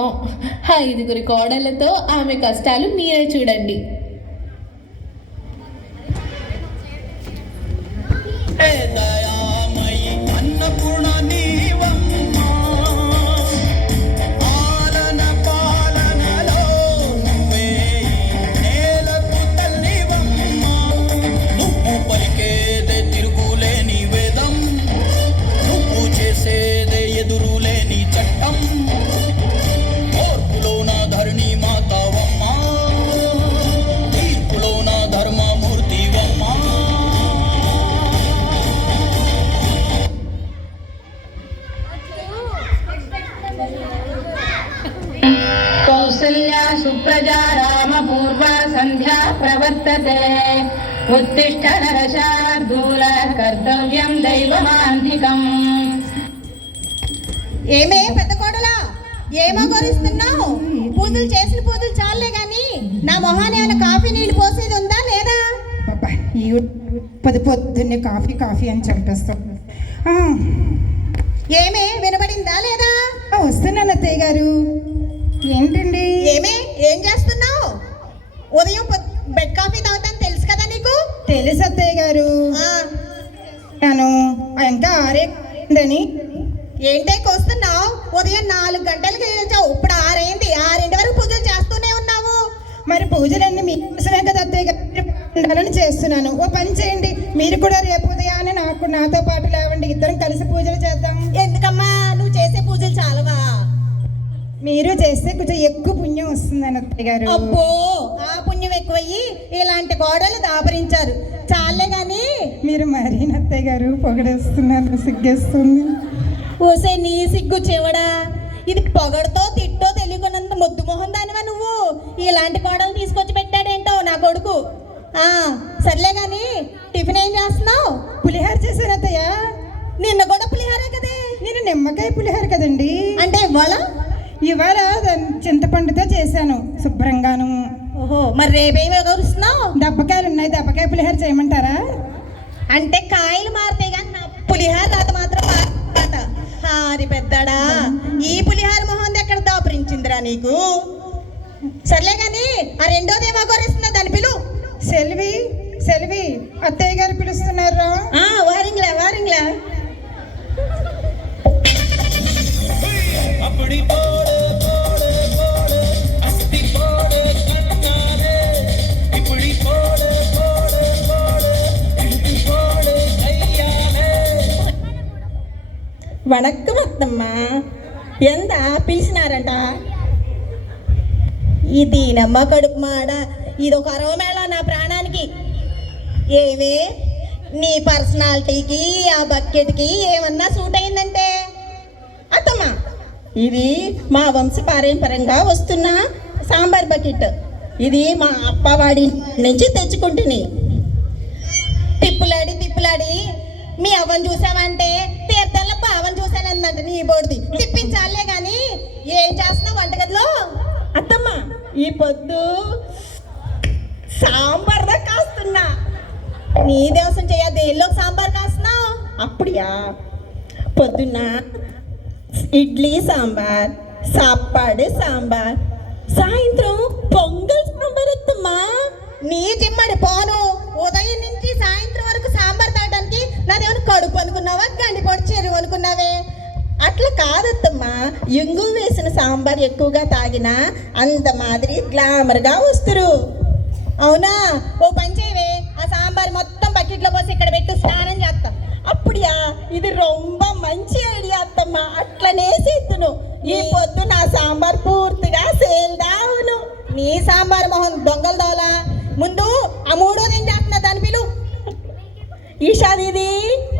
పాపం 5 కోడళ్లతో ఆమె కష్టాలు మీరే చూడండి. सुप्रजा राम पूर्वा संध्या प्रवर्तते उत्तिष्ठ नरशार्दूल कर्तव्यं दैवमान्तिकम्. ఏమే పెద్ద కోడలా, ఏమో గోరిస్తున్నావు? పూజలు చేసిన పూజలు చాలే గాని నా మొహాన్ని ఏమైనా కాఫీ నీళ్ళు పోసేది ఉందా లేదా? పొద్దున్నే కాఫీ కాఫీ అని చంపేస్తాం. ఏమే వినబడిందా లేదా? వస్తున్నాను అత్తయ్య గారు. ఏంటండి? ఏమే ఏం చేస్తున్నావు? ఉదయం బెడ్ కాఫీ తాగుతాను తెలుసు కదా నీకు? తెలుసు అత్తయ్య గారు. నేను ఇంకా ఆరేందని. ఏంటే కోస్తున్నావు? ఉదయం 4 గంటలకి లేచావు, ఇప్పుడు 6 అయింది. 6 వరకు పూజలు చేస్తూనే ఉన్నావు. మరి పూజలన్నీ మీకోసమే కదా అత్తయ్య గారు చేస్తున్నాను. ఓ పని చేయండి, మీరు కూడా రేపు ఉదయాన్నే నాతో పాటు లేవండి, ఇద్దరం కలిసి పూజలు చేద్దాం. ఎందుకమ్మా నువ్వు చేసే పూజలు చాలవా? మీరు చేస్తే కొంచెం ఎక్కువ పుణ్యం వస్తుందని అత్తయ్య గారు. అబ్బో, ఆ పుణ్యం ఎక్కువయ్యి ఇలాంటి గోడలు దాపరించారు. చాలే గాని మీరు మరీ అత్తయ్య గారు పొగడేస్తున్నారు, సిగ్గేస్తుంది. ఓసే నీ సిగ్గు చెవడా, ఇది పొగడతో తిట్టో తెలియకున్నంత మొద్దు మొహం దానివా నువ్వు? ఇలాంటి కోడలు తీసుకొచ్చి పెట్టాడేంటో నా కొడుకు. సర్లే గాని టిఫిన్ ఏం చేస్తున్నావు? పులిహార చేశాను అత్తయ్య. నిన్న కూడా పులిహారే కదే. నేను నిమ్మకాయ పులిహార కదండి. అంటే ఇవాళ చింతపండుతో చేశాను శుభ్రంగాను. ఓహో, మరి రేపేమి కలుస్తున్నావు? దెబ్బకాయలు ఉన్నాయి, దెబ్బకాయ పులిహార చేయమంటారా? అంటే కాయలు మారుతాయి కానీ నా పులిహార రాత మాత్రం మారట. హారి పెద్దడా, ఈ పులిహార మొహం ఎక్కడ దాపరించిందిరా నీకు? సర్లే గాని ఆ రెండోది ఏమో కోరేస్తున్నా, దాని పిలు. సెల్వి అత్తయ్య గారు పిలుస్తున్నారా? వారింగ్లా వణక్కం అత్తమ్మా, ఎంత పిలిచినారంట? ఇది నమ్మ కడుపు మాడ, ఇది ఒక అరవమేళ నా ప్రాణానికి. ఏమే నీ పర్సనాలిటీకి ఆ బకెట్కి ఏమన్నా సూట్ అయిందంటే? అత్తమ్మా, ఇది మా వంశపారంపరంగా వస్తున్న సాంబార్ బకెట్. ఇది మా అప్పవాడి నుంచి తెచ్చుకుంటుని. తిప్పులాడి మీ అవ్వని చూసావంటే తీర్థంలో బావని చూసానందంట నీ బోడిది. తిప్పించాలే గాని ఏం చేస్తున్నావు వంటగదిలో? అత్తమ్మ, ఈ పొద్దు సాంబార్దా కాస్తున్నా. నీ దేవసం చేయ దేనిలో సాంబార్ కాస్తున్నావు? అప్పుడియా పొద్దున్న ఇడ్లీ సాంబార్, సాపాడు సాంబార్, సాయంత్రం పొంగల్ సాంబార్. అత్తమ్మా, నీ జిమ్మడి పోను. ఉదయం నుంచి సాయంత్రం వరకు సాంబార్ తాగడానికి నాదేమైనా కడుపు అనుకున్నావా, గండిపొడి చెరువు అనుకున్నావే? అట్లా కాదత్తమ్మా, ఎంగు వేసిన సాంబార్ ఎక్కువగా తాగినా అంత మాదిరి గ్లామర్గా వస్తురు. అవునా? ఓ పని చేయవే, ఆ సాంబార్ మొత్తం బకెట్లో పోసి ఇక్కడ పెట్టు, స్నానం చేస్తా. అప్పుడియా ఇది రొంబ మంచి ఐడియా అత్తమ్మా, అట్లనే చేతును. ఈ పొద్దు నా సాంబార్ పూర్తిగా సేల్ దావును. నీ సాంబార్ మొహం దొంగలు దోలా. ముందు ఆ మూడోది ఏం చేస్తున్నా, దాని పిలు. ఈషా దీది,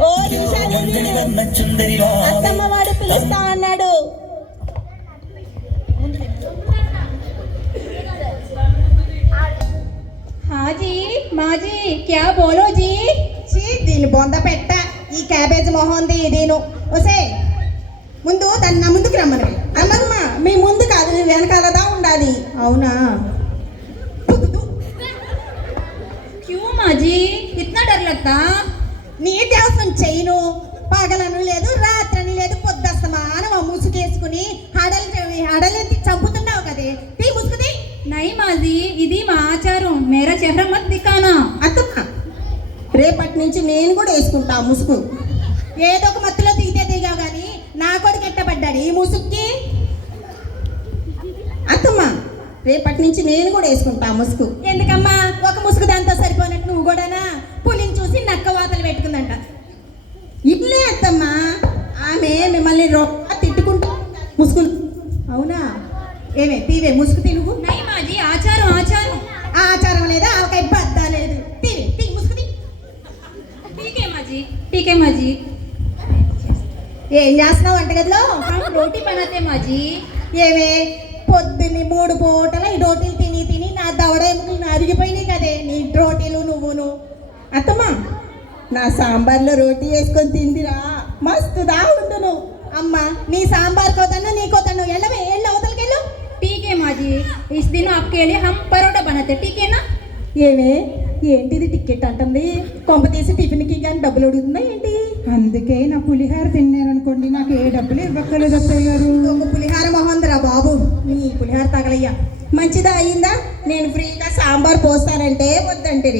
ఓ ఈషా దీది, అత్తమ్మ వాడు పిలుస్తా అన్నాడు. హాజీ మాజీ క్యా బోలో జీ. దీని బొంద పెట్ట, ఈ క్యాబేజ్ మొహంది దీను. వసే ముందు దాన్ని నా ముందుకు రమ్మని. అమ్మమ్మా, మీ ముందు కాదు, వెనకాలదా ఉండాలి. అవునా? క్యూ మాజీ ఇतना डर लगता? నీ దేవసం చేయను. పగలను లేదు, రాత్రని లేదు, పొద్దుస్తమానం ముసుగేసుకుని హడలి मेरा चेहरा मत दिखाना। అత్తమ్మ రేపటి నుంచి నేను కూడా వేసుకుంటా ముసుగు. ఏదో ఒక మత్తులో దిగితే దిగావు కానీ నా కొడుకు ఎట్టబడ్డాడు ఈ ముసుగుకి. అత్తమ్మ రేపటి నుంచి నేను కూడా వేసుకుంటా ముసుగు. ఎందుకమ్మా ఒక ముసుగు దాంతో సరిపోయినట్టు నువ్వు కూడానా? పులిని చూసి నక్క వాతలు పెట్టుకుందంట. ఇల్లే అత్తమ్మ ఆమె మిమ్మల్ని తిట్టుకుంటా ముసుగులు. అవునా? ఏమే తీవే ముసుగు తినుగు. नहीं माँ जी, आचार आचार। ఆచారం లేదా ఒక బద్దా లేదు. తీవే తీ ముసుగు తీ. ठीक है माँ जी, ठीक है माँ जी। ఏం చేస్తున్నావు వంటగదిలో? हम रोटी बनाते माँ जी। ఏమే పొద్దున్నే 3 పూటల ఈ రోటీలు తిని తిని నా దవడ ఎముకలు అరిగిపోయినాయి కదే నీ రోటీలు నువ్వును. అత్తమ్మ నా సాంబార్లో రోటీ వేసుకొని తిందిరా మస్తు ఉండును. అమ్మ నీ సాంబార్ కోతను నీ కోతను ఎల్లవే ఎల్ల అవతలకెళ్ళు. ठीक है माँ जी, इस दिन आपके लिए हम परोठा बनाते, ठीक है ना? ఏమే ఏంటిది టికెట్ అంటుంది? కొంప తీసి టిఫిన్కి కానీ డబ్బులు అడుగుతుందా ఏంటి? అందుకే నా పులిహార తిన్నారనుకోండి నాకు ఏ డబ్బులు ఇవ్వక్కర్లేదు అత్తయ్య గారు. ఒక పులిహార మొహందిరా బాబు నీ పులిహార తగలయ్యా. మంచిదా అయిందా? నేను ఫ్రీగా సాంబార్ పోస్తానంటే వద్దంటే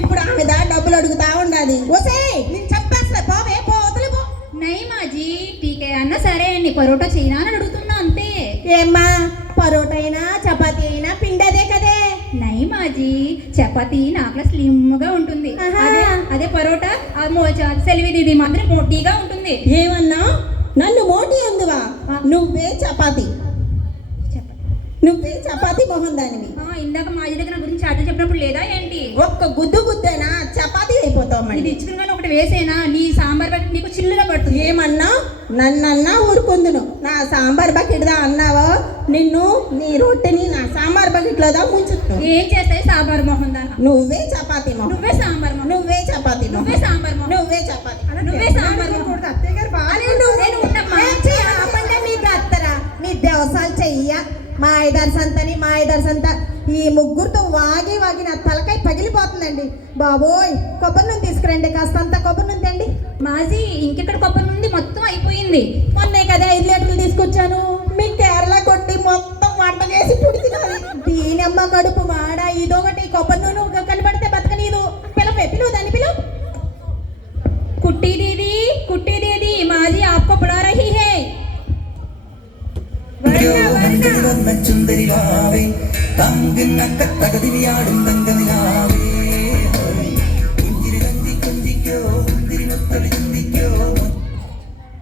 ఇప్పుడు ఆమె డబ్బులు అడుగుతా ఉండాలి. ఓసే నేను చెప్పేస్తా పోవే పోతలు పో. नहीं माँ जी, ठीक है అన్న సరే అండి పరోటా చేయనా అని అడుగుతున్నా అంతే. ఏమ్మా పరోటా అయినా చపాతీ అయినా పిండదే కదే. नहीं माँ जी, చపాతీ నాకులా స్లిమ్ గా ఉంటుంది. ఆహా. అదే పరోటా సెల్వి దీది మాత్రం మోటీగా ఉంటుంది. ఏమన్నా నన్ను మోటీ అందువా? నువ్వే చపాతీ మొహం దానివి. ఇందాక మా దగ్గర నా గురించి చాట చెప్పినప్పుడు లేదా ఏంటి? ఒక్క గుద్దు గుద్దేనా చపాతీ అయిపోతావు. ఇది ఇచ్చుకుని ఒకటి వేసేనా నీ సాంబార్ బకెట్ నీకు చిల్లుగా పడుతుంది. ఏమన్నా నన్నన్నా ఊరుకుందును. నా సాంబార్ బకెట్దా అన్నావో నిన్ను నీ రొట్టెని నా సాంబార్ బకెట్లోదా ముంచుతావు. ఏం చేస్తాయి సాంబార్ మొహం దాకా? నువ్వే చపాతీ మొహం. నువ్వే సాంబార్ మొహం. నువ్వే చపాతీ మొహం. నువ్వే సాంబార్ మొహం. నువ్వే చపాతీ. నువ్వే సాంబార్ మొహం. అత్తయ్య గారు బాగా నేను ఉండమ్మా. ఆపండి మీకు అత్తరా మీ దేవసాలు చెయ్య. మా ఐదారు సంత ఈ ముగ్గురుతో వాగి నా తలకాయ పగిలిపోతుందండి బాబోయ్. కొబ్బరి నూనె తీసుకురండి కాస్తంత కొబ్బరి నూనె తండి. మాజీ ఇంకెక్కడ కొబ్బరి నుండి మొత్తం అయిపోయింది. మొన్నే కదా 5 లీటర్లు తీసుకొచ్చాను. మీ కేరళ కొట్టి మొత్తం వంట చేసి పుడిచినారు. దీనమ్మ కడుపు మాడ ఇదొకటి కొబ్బరి నూనె కనబడితే బతకనీదు. పిలువు దాన్ని పిలువు. कुट्टी दीदी माजी आपको बुला रही है.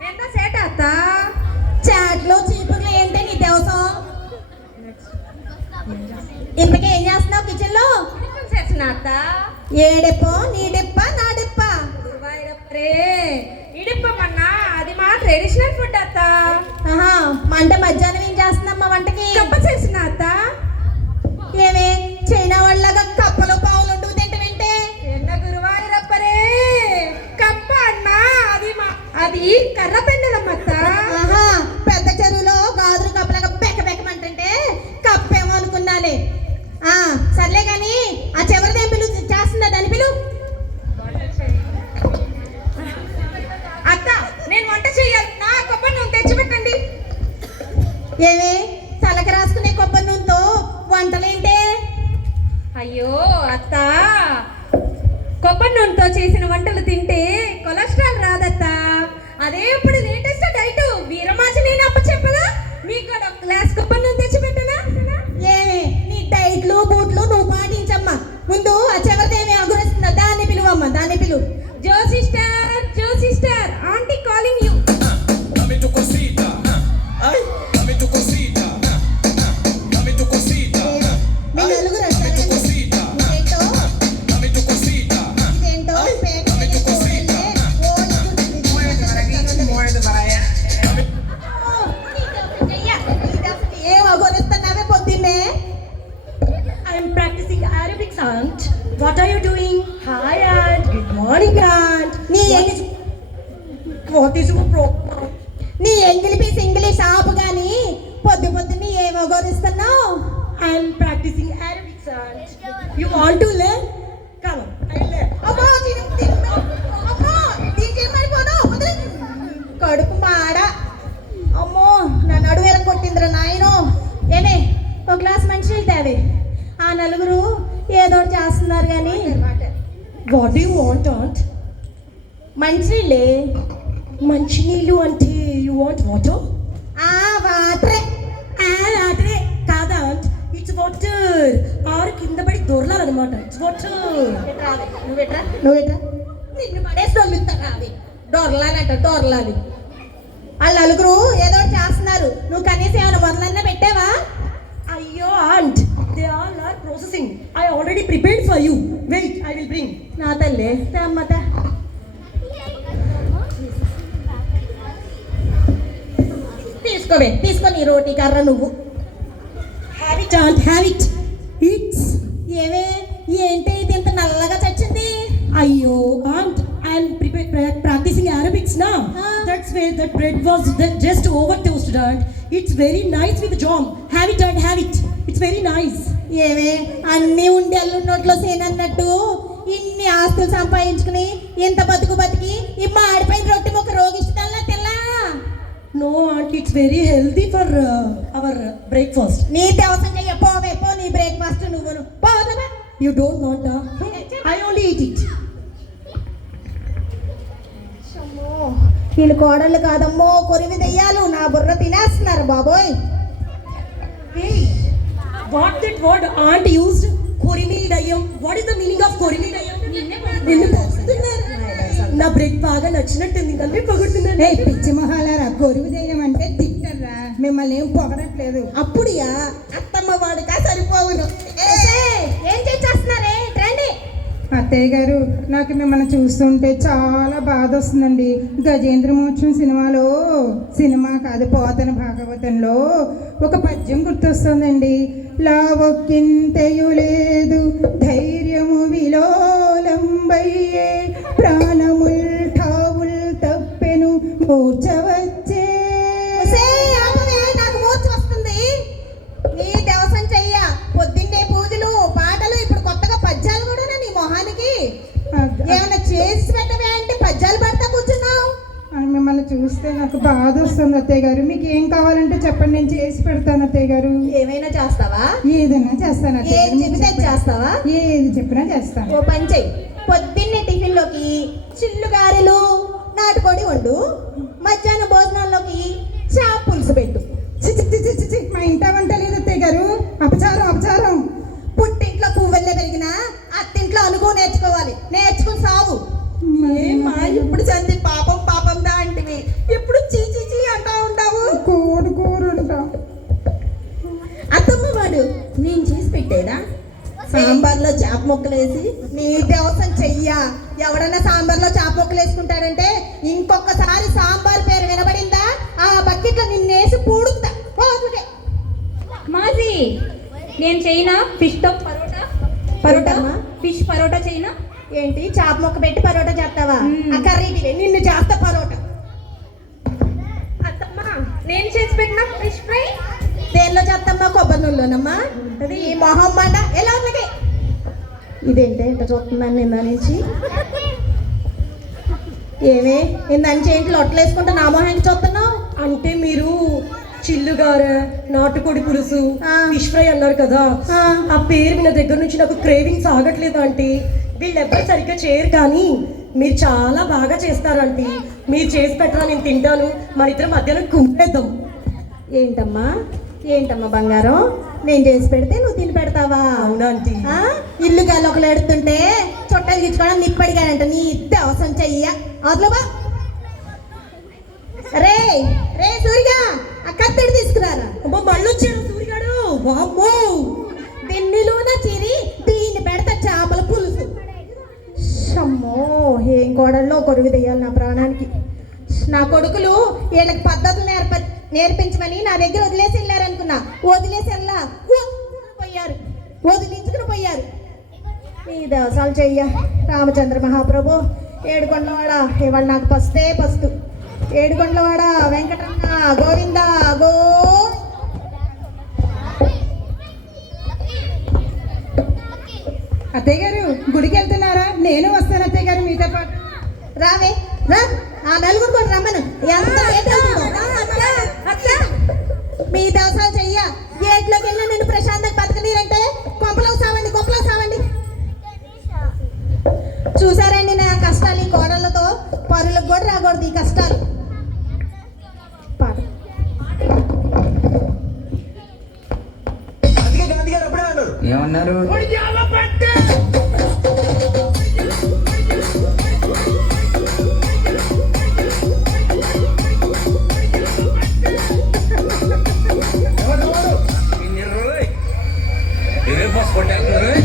ఎంత సేట అత్త? చాట్లో చీపుర్లు ఏంటే నీ దేవసం? ఇంతకీ ఏం చేస్తున్నావు కిచెన్ లో? చేసిన అత్త ఏడెప్పో నీడెప్ప నాడెప్ప ఇడిప్పమన్నా అది మా ట్రెడిషనల్ ఫుడ్ అత్త. ఆహా మంట మధ్యాహ్నం ఏం చేస్తుందమ్మా వంటకి? కప్ప చేసిన అత్త. ఏమే చైనా వాళ్ళగా కప్పలు పావులు ఉంటూ తింటామంటే ఎన్న గురువారి రప్పరే కప్ప అన్నా అది కర్ర పెండలం అత్త. ఆహా పెద్ద చెరువులో గాజులు కప్పలాగా బెక్కమంటుంటే కప్పేమో అనుకున్నాలే. సర్లే కానీ ఆ చివరిదేం చేస్తుందా దాని పిలు. అత్త నేను వంట చేయాలి, నా కొబ్బరి నూనె తెచ్చిపెట్టండి. ఏమే తలకి రాసుకునే కొబ్బరి నూనెతో వంటలేంటే? అయ్యో అత్త, కొబ్బరి నూనెతో చేసిన వంటలు తింటే కొలెస్ట్రాల్ రాదత్త. అదే ఇప్పుడు లేటెస్ట్ డైట్ వీరమాచి నేను అప్ప చెప్పదా మీకు కూడా ఒక గ్లాస్ కొబ్బరి నూనె తెచ్చిపెట్టనా? ఏమే నీ డైట్లు బూట్లు నువ్వు పాటించమ్మా. ముందు ఆ చివరిదేమి అగురేస్తుందా దాన్ని పిలువమ్మా. దాన్ని పిలువు. Jo sister aunty calling you. Dame tu cosita, ay, dame tu cosita, dame tu cosita, మీ నలుగురు dame tu cosita, ఇదేంటో dame tu cosita. ఇదేంటో ఏం అగోరిస్తున్నావే పొద్దున్నే? I am practicing Arabic, aunt. What are you doing? Hi, aunt. Good morning, aunt. What is your problem? నీ English ఆపు కానీ పొద్దున్నే ఏం అగోరిస్తున్నావు? I am practicing Arabic, aunt. You want to learn? Come on, I'll learn. అమ్మో కడుపు మాడ. అమ్మో నా నడువు కొట్టిందిరా నాయనో. ఏమే ఒక గ్లాస్ మంచినీళ్ళు తేవే. ఆ నలుగురు ఏదో ఒకటి చేస్తున్నారు కానీ What do you want, aunt? మంచినీళ్ళే. మంచినీళ్ళు అంటే you want water? వాటరే. వాటరే కాదా aunt? It's water. ఆరు కింద పడి దొరలాలన్నమాట. It's water. నువ్వెట్రా నిన్ను పడేసి దొల్లుతారా అవి డొరలాలి వాళ్ళు నలుగురు ఏదో ఒకటి చేస్తున్నారు. నువ్వు కనీసం ఏమైనా మొదలన్నా పెట్టావా? అయ్యో aunt, they all are processing. I already prepared for you. Wait, I will bring. నా తల్లి అమ్మత తీసుకో నీ రోటీ కర్ర నువ్వు. Have it, aunt, have it. It's ఏంటి ఇది ఇంత నల్లగా చచ్చింది? అయ్యో aunt, I am practicing Arabics now. That's where that bread was just over toasted, aunt. It's very nice with jam. Have it, aunt, have it. It's very nice. అన్నీ ఉండి అల్లు నోట్లో సేనన్నట్టు ఇన్ని ఆస్తులు సంపాదించుకుని ఇంత బతికి ఈ మాడిపోయిన రొట్టె ముక్క రోగిస్తాలా తెల్లా? No, aunt, it's very healthy for our breakfast. నీ దేవసంగా పో నీ బ్రేక్ఫాస్ట్ నువ్వును పోదమా? You don't want, I only eat it. వీళ్ళు కోడళ్ళు కాదమ్మో కొరివి దెయ్యాలు నా బుర్ర తినేస్తున్నారు బాబోయ్. Hey, what that word aunt used? Korimidayam. What is the meaning of Korimidayam? నిన్ను పొగుడుతున్నారు. నా బ్రెడ్ బాగా నచ్చినట్టుంది కానీ పొగుడుతున్నారు. పిచ్చి మొహాలారా, కొరువు దెయ్యం అంటే తిట్టర్రా, మిమ్మల్ని ఏం పొగడట్లేదు. అప్పుడియా అత్తమ్మ వాడుకా సరిపోవును. ఏం చేస్తున్నారే రండి. అత్తయ్య గారు, నాకు మిమ్మల్ని చూస్తుంటే చాలా బాధ వస్తుందండి. గజేంద్ర మోక్షం సినిమా కాదు, పోతన భాగవతంలో ఒక పద్యం గుర్తొస్తుందండి. లావొక్కింతయు లేదు ధైర్యము విలోలంబయ్యే, ప్రాణముల్ ఠావుల్ తప్పెను మూర్చవచ్చే. నాకు మూర్చ వస్తుంది. నీ దేవసం చెయ్య, పొద్దున్నే పూజలు పాటలు, ఇప్పుడు కొత్తగా పద్యాలు కూడా నీ మొహానికి. ఏమైనా చేసి పెట్టవే అంటే పద్యాలు పడతా కూర్చున్నావు. మిమ్మల్ని చూస్తే నాకు బాధ వస్తుంది అత్తయ్య గారు. మీకు ఏం కావాలంటే చెప్పండి, నేను చేసి పెడతాను అత్తయ్య గారు. ఏమైనా చేస్తావా? ఏదైనా చేస్తాను అత్తయ్య గారు. ఏం చెబితే చేస్తావా? ఏది చెప్పినా చేస్తాను. ఓ పని చెయ్యి, పొద్దున్నే టిఫిన్లోకి చిల్లు గారెలు నాటుకోడి వండు, మధ్యాహ్నం భోజనాల్లోకి చేప పులుసు పెట్టు. మా ఇంట వంట లేదు అత్తయ్య గారు, అపచారం. పుట్టింట్లో పువ్వుల్లే పెరిగినా అత్తింట్లో అనుకో నేర్చుకుని సావు. ఏమా ఇప్పుడు చంది పాపం దా అంటివి, ఎప్పుడు చీ అంటా ఉంటావు. కూర ఉంటాం. అత్తమ్మ వాడు నేను చేసి పెట్టేదా సాంబార్లో చేప ముక్కలు వేసి? నీ దేవసం చెయ్యా. ఎవడన్నా సాంబార్లో చేప ముక్కలు వేసుకుంటాడంటే ఇంకొకసారి సాంబార్ పేరు వినబడిందా ఆ బకెట్లో నిన్నేసి పూడుతా. మాజీ నేను చేయనా ఫిష్ తో పరోటా ఫిష్ పరోటా చేయనా? ఏంటి చేప ముక్క పెట్టి పరోటా చేస్తావా? ఆ కర్రీ నిన్ను చేస్తా పరోటా. అత్తమ్మ నేను చేసి పెట్టిన ఫిష్ ఫ్రై దేనిలో చేస్తామ్మా? కొబ్బరి నూనెలోనమ్మా. ఈ మొహం బండ ఎలా ఉన్నది? ఇదేంటే ఇట్లా చూస్తున్నాను నిన్న నుంచి. ఇందని చేయింట్లు ఒట్లు వేసుకుంటే నా మొహానికి చూస్తున్నావు అంటే మీరు చిల్లుగార, నాటుకోడి పులుసు, ఫిష్ ఫ్రై అన్నారు కదా, ఆ పేరు విన్న దగ్గర నుంచి నాకు క్రేవింగ్స్ ఆగట్లేదు ఆంటీ. వీళ్ళెవ్వరు సరిగ్గా చేయరు కానీ మీరు చాలా బాగా చేస్తారు ఆంటీ. మీరు చేసి పెట్టరా, నేను తింటాను. మన ఇద్దరం మధ్యాహ్నం కుమ్మేద్దాం. ఏంటమ్మా బంగారం, నేను చేసి పెడితే నువ్వు తిని పెడతావా? అవునా ఆంటీ? ఇల్లు గాలి ఒకరు ఎడుతుంటే చుట్టాలు గిచ్చుకోవడం నిప్పడిగానంట. నీ ఇద్ద అవసరం చెయ్య అదలుబా. రే సూరిగా ఆ కత్తెడు తీసుకురారా. మళ్ళీ వచ్చాడు సూరిగాడు. వామ్మో, వెన్నులోన చిరి దీన్ని పెడతా చేపల పులుసు. అమ్మో ఏం కోడల్లో కొడుకు తెయ్యాలి నా ప్రాణానికి. నా కొడుకులు వీళ్ళకి పద్ధతులు నేర్పించమని నా దగ్గర వదిలేసి వెళ్ళారనుకున్నా. వదిలించుకుని పోయారు. ఈ దవసాలు చెయ్య రామచంద్ర మహాప్రభు. ఏడుకొండలవాడ ఇవాళ నాకు పస్తు. ఏడుకొండలవాడ వెంకటరమణ గోవింద గో. అత్తయ్య గారు గుడికి వెళ్తున్నారా? నేను వస్తాను అత్తయ్య గారు మీతో పాటు. రావే రా, ఆ నలుగురు కూడా రమ్మను. ఎంత మీ దవసాలు చెయ్య. గేట్లోకి వెళ్ళి నిన్ను ప్రశాంతంగా బతకనీరంటే కొంపలో సావండి. కొట్టేస్తారు